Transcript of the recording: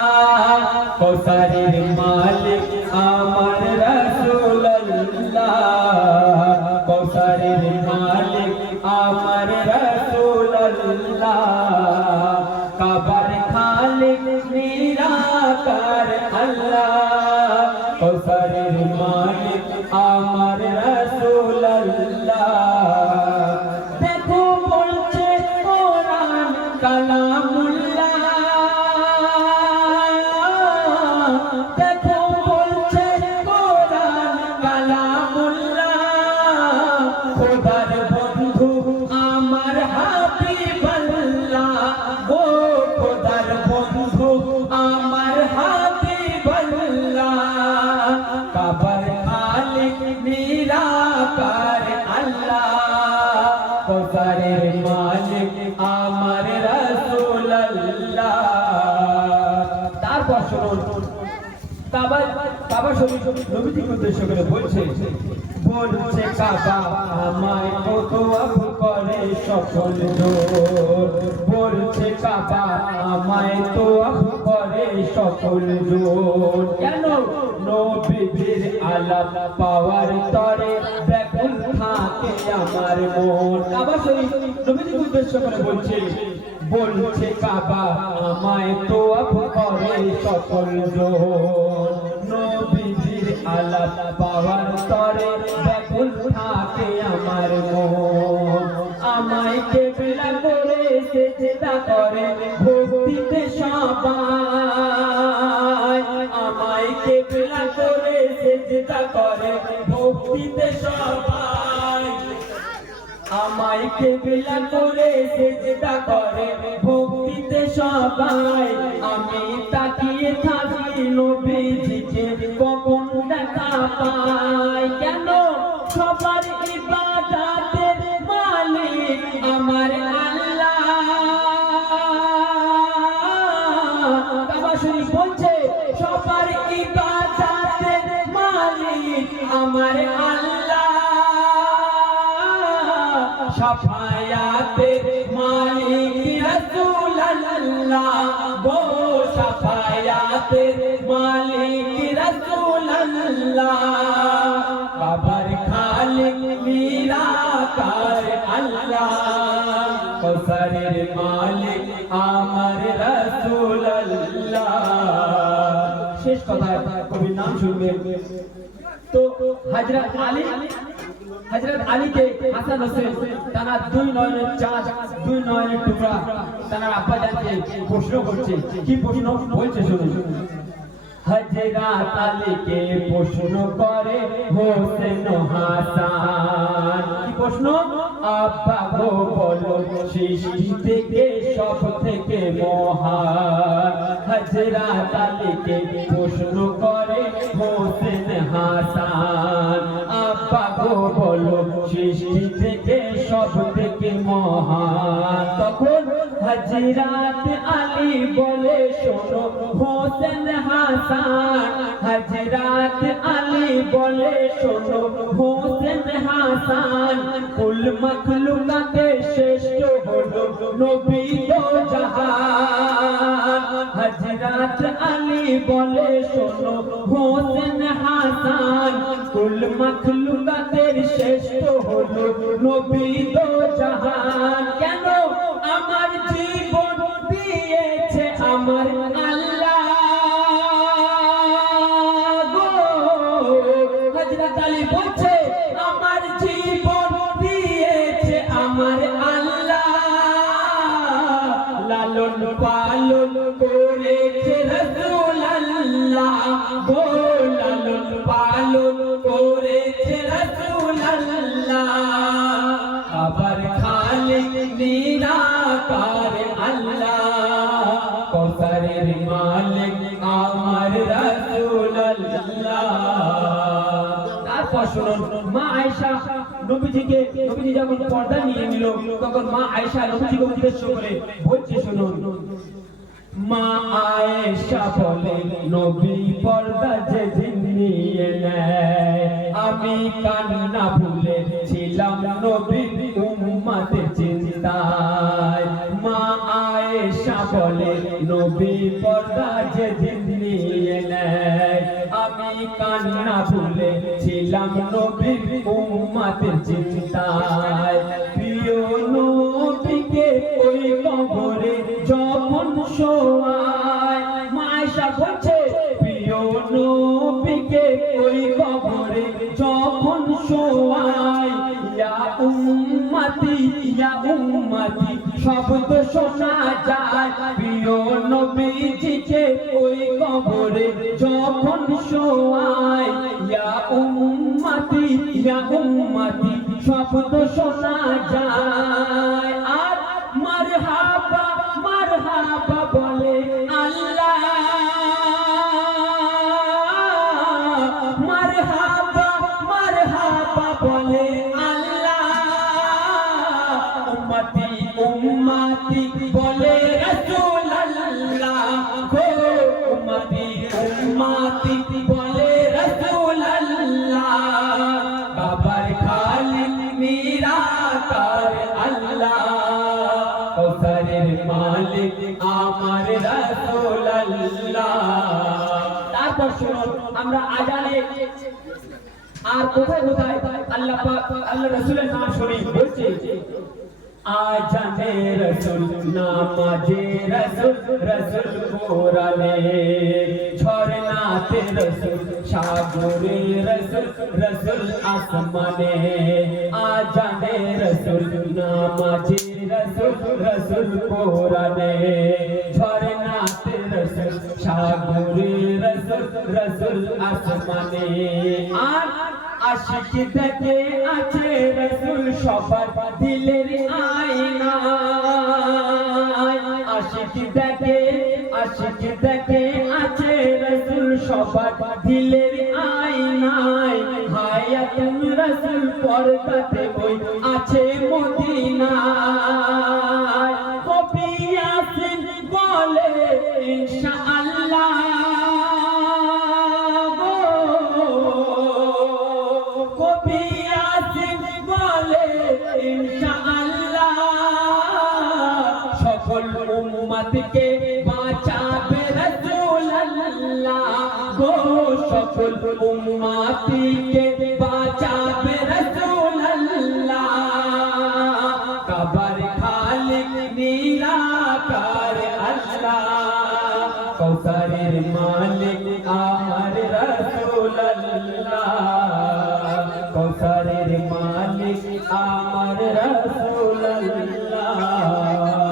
কৌসারের মালিক আমার রাসূলুল্লাহ, কৌসারের মালিক আমার রাসূলুল্লাহ, কাবার খালিক নিরাকার আল্লাহ, কৌসারের মালিক আমার রাসূলুল্লাহ। দেখো বলছে কোরআন কালামুল্লাহ, দেখো বলছে কোরআন কালামুল্লাহ, খোদার বন্ধু আমার হাবিবাল্লাহ, ও খোদার বন্ধু আমার হাবিবাল্লাহ, কাবার খালিক নিরাকার আল্লাহ, কৌসারের মালিক আমার রাসূলুল্লাহ। তারপর শুনুন কাবা শরীফ নবীজিকে উদ্দেশ্য করে বলছে কাবা আমায় কত আফু করে সকল জোর, বলছে কাবা আমায় তো আফু করে সকল জোর। কেন? নবীজির আলাপ পাওয়ার তরে ব্যাকুল থাকে আমার মন। কাবা শরীফ নবীজিকে উদ্দেশ্য করে বলছে কাবা আমায় তো আফু করে সকল জোর, নবীজির আলাপ পাওয়ার তরে ব্যাকুল থাকে আমার মন। আমায় কেবলা করে সেজদা করে ভক্তিতে সবাই, আমায় কেবলা করে সেজদা করে ভক্তিতে সবাই, আমায় কেবলা করে সেজদা করে ভক্তিতে সবাই। আমি তাকিয়ে থাকি নবীজিকে কখন দেখা পাই। কেন? সবার ইবাদতের মালিক আমার আল্লাহ। কাবা শরীফ বলছে সবার ইবাদতের মালিক আমার আল্লাহ, শাফায়াতের মালিক রাসূলুল্লাহ, গো শাফায়াতের মালিক রাসূলুল্লাহ, কাবার খালিক নিরাকার আল্লাহ, কৌসারের মালিক আমার রাসূলুল্লাহ। শেষ কথা কবির নাম শুনবেন তো হযরত আলীকে হাসান হোসেন তারা দুই নয়নের চাঁদ, দুই নয়নের টুকরা, তারা আব্বা জানকে প্রশ্ন করছে। কি প্রশ্ন বলছে শুনুন। হযরত আলীকে প্রশ্ন করে হোসেন হাসান। কি প্রশ্ন? আব্বা গো বলো সৃষ্টি থেকে সব থেকে মহান। হযরত আলীকে প্রশ্ন করে হোসেন হাসান, আব্বা গো বলো সৃষ্টি থেকে সব থেকে মহান। তখন হযরত আলী বলে শোনো হোসেন হাসান, হযরত আলী বলে শোনো হোসেন হাসান, কুল মাখলুকাতের শ্রেষ্ঠ হলো নবী দো জাহান। হযরত আলী বলে শোনো হোসেন হাসান, কুল মাখলুকাতের শ্রেষ্ঠ হলো নবী দো জাহান। কেন? আমার জীবন দিয়েছে আমার আল্লাহ গো। হযরত আলী বলছে আমার জীবন দিয়েছে আমার আল্লাহ, লালন পালন করেছে রাসূলুল্লাহ গো, লালন পালন করেছে রাসূলুল্লাহ, কাবার খালিক নিরাকার আল্লাহ, কৌসারের মালিক আমার রাসূলুল্লাহ। তারপর শুনুন মা আয়েশা নবীজি যখন পর্দা নিয়ে নিল তখন মা আয়েশা নবীজিকে উদ্দেশ্য করে বলছে শুনুন। মা আয়েশা বলে নবী পর্দা যেদিন নিয়ে নেয় আমি কান্না ভুলেছিলাম নবীর উম্মতের চিন্তায়। মা আয়েশা বলে নবী পর্দা যে যেদিন নিয়ে নেয় আমি কান্না ভুলেছিলাম নবীর উম্মতের চিন্তায় প্রিয় নবীকে ওই কবরে যখন শোয়ায় মায়েশা বলছে প্রিয় নবীকে ওই কবরে যখন শোয়ায় ইয়া উম্মতি শব্দ শোনা যায় প্রিয় নবীজিকে ওই কবরে যখন শোয়ায় ইয়া উম্মতি শব্দ শোনা যায় আর মারহাবা মারহাবা বলে আল্লাহ মারহাবা মারহাবা বলে উম্মতি উম্মতি বলে রাসূলুল্লাহ গো উম্মতি উম্মতি বলে রাসূলুল্লাহ বাবার খালিক নিরাকার আল্লাহ কৌসারের মালিক আমার রাসূলুল্লাহ তারপর শুনুন আমরা আজানে আর কোথায় কোথায় আল্লাহ পাক আল্লাহ রাসূলের নাম শরীফ বলছে আজানে রসুল নামাজে রসুল রসুল কোরআনে ঝরনাতে রসুল সাগরে রসুল রসুল আসমানে আজানে রসুল নামাজে রসুল রসুল কোরআনে ঝরনাতে রসুল সাগরে রসুল রসুল আসমানে আর আশিক দেখে আছে রসুল সবার দিলের আয়না আশিক দেখে আছে রসুল সবার দিলের আয়নায় হায়াতুন রসুল পর্দাতে ওই আছে মদিনায় কবি ইয়াসিন বলে ইনশাআল্লাহ কবি ইয়াসিন বলে ইনশাআল্লাহ সকল উম্মতকে বাঁচাবে রাসূলুল্লাহ গো সকল উম্মতকে বাঁচাবে রাসূলুল্লাহ কাবার খালিক নিরাকার আল্লাহ কৌসারের মালিক আমার রাসূলুল্লাহ